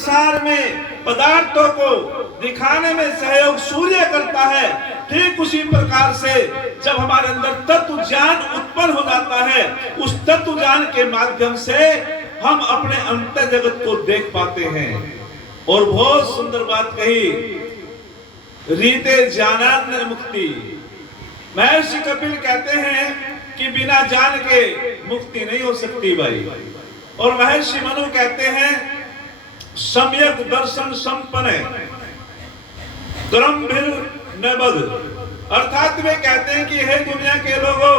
संसार में पदार्थों को दिखाने में सहयोग सूर्य करता है, ठीक उसी प्रकार से जब हमारे अंदर तत्व ज्ञान उत्पन्न हो जाता है, उस तत्व ज्ञान के माध्यम से हम अपने अंतर जगत को देख पाते हैं। और बहुत सुंदर बात कही, रीते ज्ञानात् न मुक्ति। महर्षि कपिल कहते हैं कि बिना ज्ञान के मुक्ति नहीं हो सकती भाई। और महर्षि मनु कहते हैं सम्यक दर्शन संपन्न क्रमभिर नबद। अर्थात वे कहते हैं कि हे दुनिया के लोगों,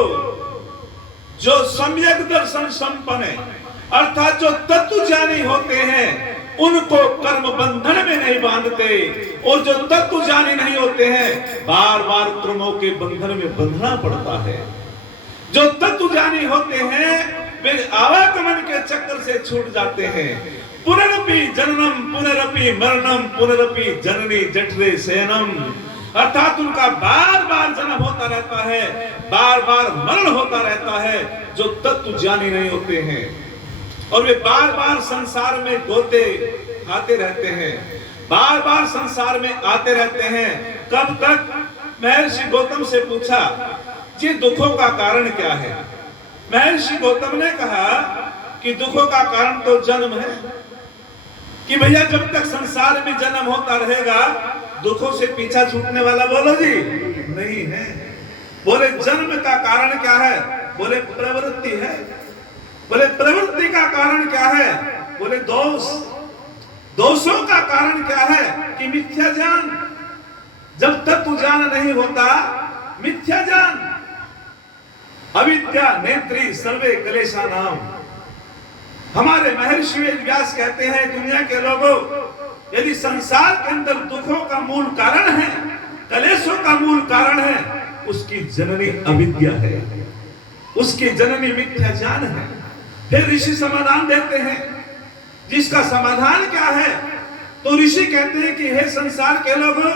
जो सम्यक दर्शन संपन्न है, अर्थात जो तत्व ज्ञानी होते हैं, उनको कर्म बंधन में नहीं बांधते, और जो तत्व ज्ञानी नहीं होते हैं बार बार कर्मों के बंधन में बंधना पड़ता है। जो तत्व ज्ञानी होते हैं वे आवागमन के चक्कर से छूट जाते हैं। पुनरपि जननम पुनरपि मरणम पुनरपि जननी जठरे शयनम, अर्थात उनका बार बार जन्म होता रहता है, बार बार मरण होता रहता है जो तत्व ज्ञानी नहीं होते हैं। और वे बार बार संसार में गोते आते रहते हैं, बार बार संसार में आते रहते हैं। कब तक? महर्षि गौतम से पूछा ये दुखों का कारण क्या है? महर्षि गौतम ने कहा कि दुखों का कारण तो जन्म है, कि भैया जब तक संसार में जन्म होता रहेगा दुखों से पीछा छूटने वाला बोलो जी नहीं है। बोले जन्म का कारण क्या है? बोले प्रवृत्ति है। बोले प्रवृत्ति का कारण क्या है? बोले दोष। दोषों का कारण क्या है? कि मिथ्या ज्ञान। जब तत्व ज्ञान नहीं होता मिथ्या ज्ञान। अविद्या नेत्री सर्वे कलेशा नाम। हमारे महर्षि व्यास कहते हैं दुनिया के लोगों, यदि संसार के अंदर दुखों का मूल कारण है, कलेशों का मूल कारण है, उसकी जननी अविद्या है, उसकी जननी मिथ्या ज्ञान है। फिर ऋषि समाधान देते हैं, जिसका समाधान क्या है? तो ऋषि कहते हैं कि हे संसार के लोगों,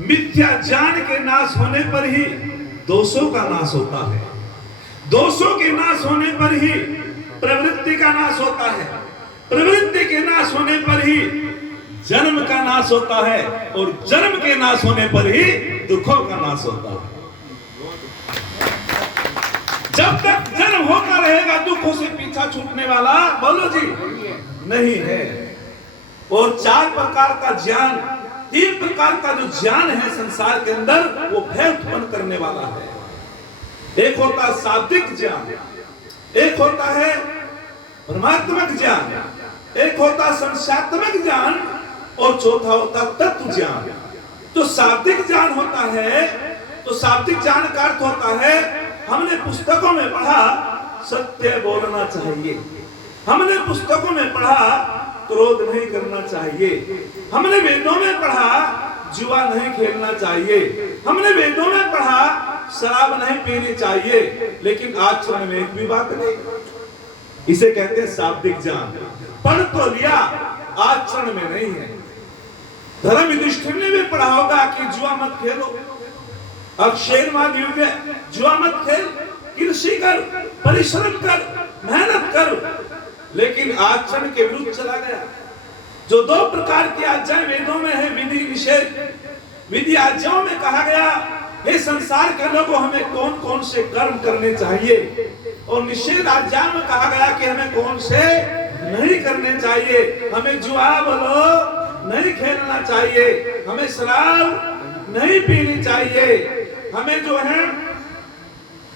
मिथ्या ज्ञान के नाश होने पर ही दोषों का नाश होता है, दोषों के नाश होने पर ही प्रवृत्ति का नाश होता है, प्रवृत्ति के नाश होने पर ही जन्म का नाश होता है, और जन्म के नाश होने पर ही दुखों का नाश होता है। जब तक जन्म होता रहेगा दुखों से पीछा छूटने वाला बोलो जी नहीं है। और चार प्रकार का ज्ञान, तीन प्रकार का जो ज्ञान है संसार के अंदर, वो भय उत्पन्न करने वाला है। एक होता है शाब्दिक ज्ञान, एक होता है परमात्मक ज्ञान, एक होता संस्यात्मक ज्ञान, और चौथा होता तत्व ज्ञान। तो शाब्दिक ज्ञान होता है, तो शाब्दिक ज्ञान का अर्थ होता है हमने पुस्तकों में पढ़ा सत्य बोलना चाहिए, हमने पुस्तकों में पढ़ा क्रोध नहीं करना चाहिए, हमने वेदों में पढ़ा जुआ नहीं खेलना चाहिए, हमने वेदों में पढ़ा शराब नहीं पीनी चाहिए, लेकिन आचरण में एक भी बात नहीं। इसे कहते हैं शाब्दिक ज्ञान। पढ़ तो लिया, आचरण में नहीं है। धर्म युधिष्ठिर ने भी पढ़ा होगा कि जुआ मत खेलो, अक्षयमान युग है, जुआ मत खेल, कृषि कर, परिश्रम कर, मेहनत कर, लेकिन आचरण के विरुद्ध चला गया। जो दो प्रकार की आज्ञाएं वेदों में है, विधि निषेध। विधि आज्ञाओं में कहा गया हे संसार के लोगों हमें कौन कौन से कर्म करने चाहिए, और निषेध आज्ञा में कहा गया कि हमें कौन से नहीं करने चाहिए। हमें जुआ बोलो नहीं खेलना चाहिए, हमें शराब नहीं पीनी चाहिए, हमें जो है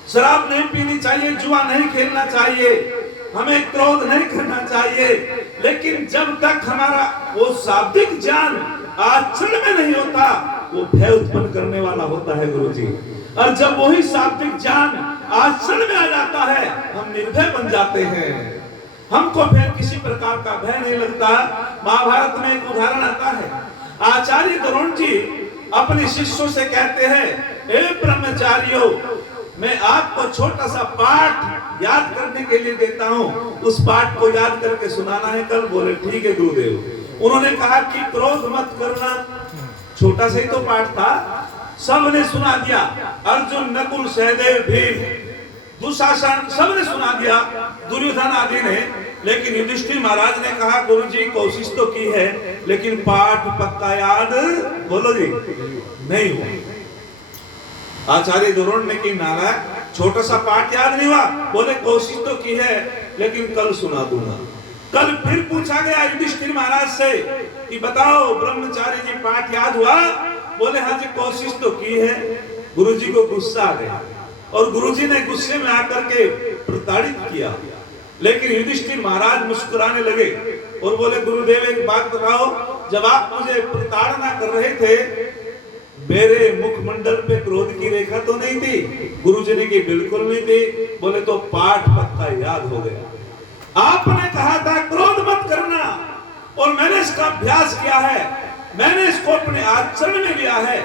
शराब नहीं पीनी चाहिए, जुआ नहीं खेलना चाहिए, हमें क्रोध नहीं करना चाहिए। लेकिन जब तक हमारा वो शाब्दिक ज्ञान आचरण में नहीं होता, वो भय उत्पन्न करने वाला होता है गुरुजी। और जब वही शाब्दिक ज्ञान आचरण में आ जाता है, हम निर्भय बन जाते हैं, हमको फिर किसी प्रकार का भय नहीं लगता। महाभारत में एक उदाहरण आता है, आचार्य द्रोण जी अपने शिष्यों से कहते हैं, हे ब्रह्मचारियों, मैं आपको छोटा सा पाठ याद करने के लिए देता हूँ, उस पाठ को याद करके सुनाना है कल। बोले ठीक है गुरुदेव। उन्होंने कहा कि क्रोध मत करना, छोटा सा ही तो पाठ था, सबने सुना दिया। अर्जुन, नकुल, सहदेव, भीम दुशासन सबने सुना दिया, दुर्योधन आदि ने। लेकिन युधिष्ठिर महाराज ने कहा गुरुजी कोशिश तो की है, लेकिन पाठ पक्का याद बोलो जी नहीं हुआ। आचार्य द्रोण ने की नारा, छोटा सा पाठ याद नहीं हुआ, बोले कोशिश तो की है लेकिन कल सुना दूंगा। कल फिर पूछा गया युधिष्ठिर महाराज से कि बताओ ब्रह्मचारी जी पाठ याद हुआ? बोले हाँ जी कोशिश तो की है। गुरुजी को गुस्सा आ गया और गुरुजी ने गुस्से में आकर के प्रताड़ित किया। लेकिन युधिष्ठिर महाराज मुस्कुराने लगे और बोले गुरुदेव एक बात बताओ, जब आप मुझे प्रताड़ना कर रहे थे मेरे मुखमंडल पे क्रोध की रेखा तो नहीं थी? गुरुजी ने की बिल्कुल नहीं थी। बोले तो पाठ पक्का याद हो गया। आपने कहा था क्रोध मत करना और मैंने इसका अभ्यास किया है, मैंने इसको अपने आचरण में लिया है।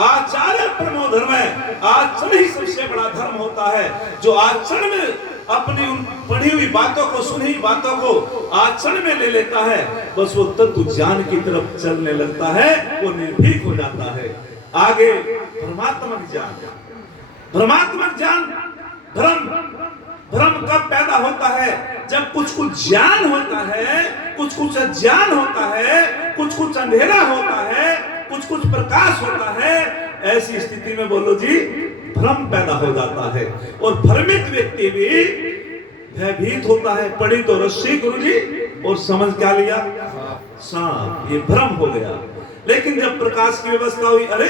आचार्य परमो धर्म है, आचरण ही सबसे बड़ा धर्म होता है। जो आचरण में अपनी उन पढ़ी हुई बातों को, सुनी हुई बातों को आचरण में ले लेता है, बस वो तत्व ज्ञान की तरफ चलने लगता है, वो निर्भीक हो जाता है। आगे भ्रमात्मक ज्ञान, भ्रमात्मक ज्ञान, भ्रम कब पैदा होता है? जब कुछ कुछ ज्ञान होता है, कुछ कुछ अज्ञान होता है, कुछ कुछ अंधेरा होता है, कुछ कुछ प्रकाश होता है। ऐसी स्थिति में बोलो जी भ्रम पैदा हो जाता है और भ्रमित व्यक्ति भी भयभीत होता है। पढ़ी तो रस्सी गुरुजी और समझ क्या लिया? सांप। ये भ्रम हो गया। लेकिन जब प्रकाश की व्यवस्था हुई, अरे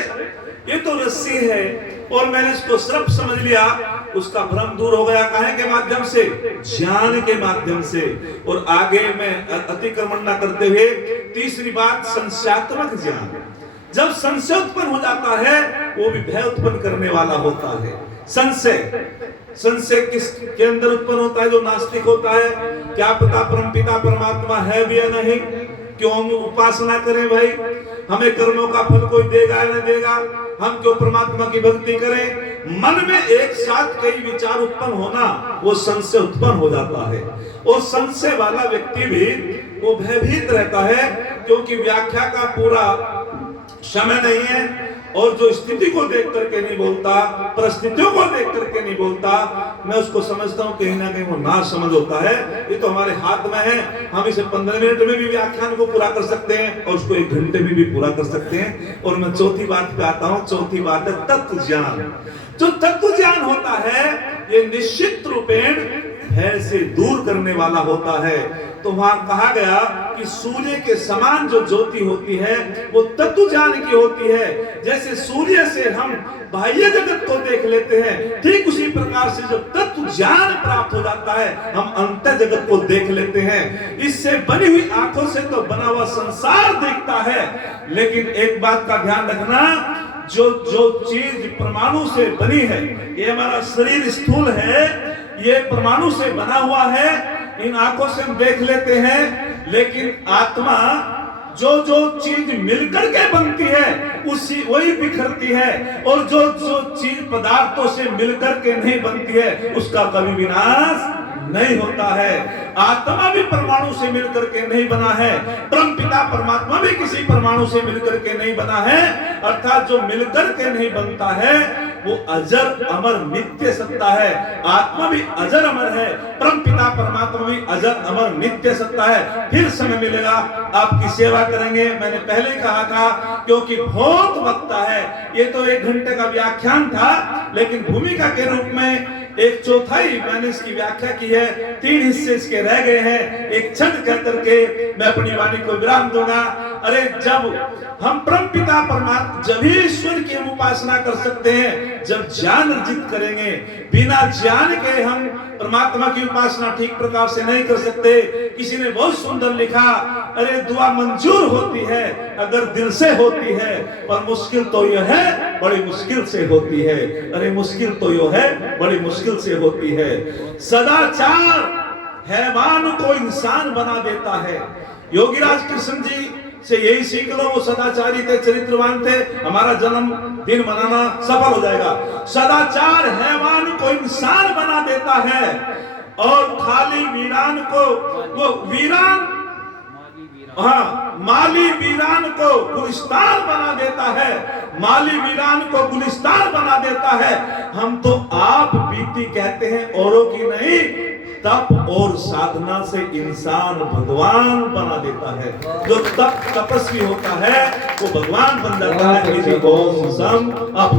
ये तो रस्सी है और मैंने इसको सर्प समझ लिया, उसका भ्रम दूर हो गया। काहे के माध्यम से? ज्ञान के माध्यम से। और आगे में अतिक्रमण न करते हुए तीसरी बात संशयात्मक ज्ञान। जब संशय उत्पन्न हो जाता है वो भी भय उत्पन्न करने वाला होता है। संशय किसके अंदर उत्पन्न होता है? जो नास्तिक होता है। क्या पता परमपिता परमात्मा है भी या नहीं, क्यों हम उपासना करें भाई? हमें कर्मों का फल कोई देगा या नहीं देगा, हम क्यों परमात्मा की भक्ति करें? मन में एक साथ कई विचार उत्पन्न होना, वो संशय उत्पन्न हो जाता है। और संशय वाला व्यक्ति भी वो भयभीत रहता है, क्योंकि व्याख्या का पूरा समय नहीं है और जो स्थिति को देख करके नहीं बोलता, परिस्थितियों को देख करके नहीं बोलता, मैं उसको समझता हूँ कहीं ना कहीं वो ना समझ होता है। ये तो हमारे हाथ में है, हम इसे 15 मिनट में भी व्याख्यान को पूरा कर सकते हैं और उसको 1 घंटे में भी पूरा कर सकते हैं। और मैं चौथी बात पे आता हूँ। चौथी बात है तत्व ज्ञान। जो तत्व ज्ञान होता है ये निश्चित रूपेण भय से दूर करने वाला होता है। तो वहां कहा गया कि सूर्य के समान जो ज्योति होती है वो तत्व ज्ञान की होती है। जैसे सूर्य से हम बाह्य जगत को देख लेते हैं, ठीक उसी प्रकार से जब तत्व ज्ञान प्राप्त हो जाता है हम अंतर जगत को देख लेते हैं। इससे बनी हुई आंखों से तो बना हुआ संसार देखता है, लेकिन एक बात का ध्यान रखना, जो चीज परमाणु से बनी है, ये हमारा शरीर स्थूल है, ये परमाणु से बना हुआ है, इन आंखों से हम देख लेते हैं। लेकिन आत्मा जो चीज मिलकर के बनती है उसी वही बिखरती है, और जो चीज पदार्थों से मिलकर के नहीं बनती है उसका कभी विनाश नहीं होता है। आत्मा भी परमाणु से मिलकर के नहीं बना है, परमपिता परमात्मा भी किसी परमाणु से मिलकर के नहीं बना है। अर्थात जो मिलकर के नहीं बनता है वो अजर अमर नित्य सत्ता है। आत्मा भी अजर अमर है, परमपिता परमात्मा भी अजर अमर नित्य सत्ता है। फिर समय मिलेगा आपकी सेवा करेंगे। मैंने पहले कहा था क्योंकि बहुत वक्ता है, ये तो 1 घंटे का व्याख्यान था, लेकिन भूमिका के रूप में 1/4 मैंने इसकी व्याख्या की है, 3 हिस्से इसके रह गए हैं। एक छंद कह करके मैं अपनी वाणी को विराम दूंगा। अरे जब हम परमपिता परमात्मा, जब ही ईश्वर की हम उपासना कर सकते हैं जब ज्ञान अर्जित करेंगे। बिना ज्ञान के हम परमात्मा की उपासना ठीक प्रकार से नहीं कर सकते। किसी ने बहुत सुंदर लिखा, अरे दुआ मंजूर होती है अगर दिल से होती है, पर मुश्किल तो यह है बड़ी मुश्किल से होती है। अरे मुश्किल तो यह है बड़ी मुश्किल से होती है। सदाचार हैवान को इंसान बना देता है। योगीराज कृष्ण जी से यही सीख लो, वो सदाचारी थे, चरित्रवान थे, हमारा जन्म दिन मनाना सफल हो जाएगा। सदाचार हैवान को इंसान बना देता है और खाली वीरान को, वो वीरान हाँ, माली वीरान को गुलिस्तान बना देता है, माली वीरान को गुलिस्तान बना देता है। हम तो आप बीती कहते हैं, औरों की नहीं। तप और साधना से इंसान भगवान बना देता है। जो तप तपस्वी होता है वो भगवान बन जाता है।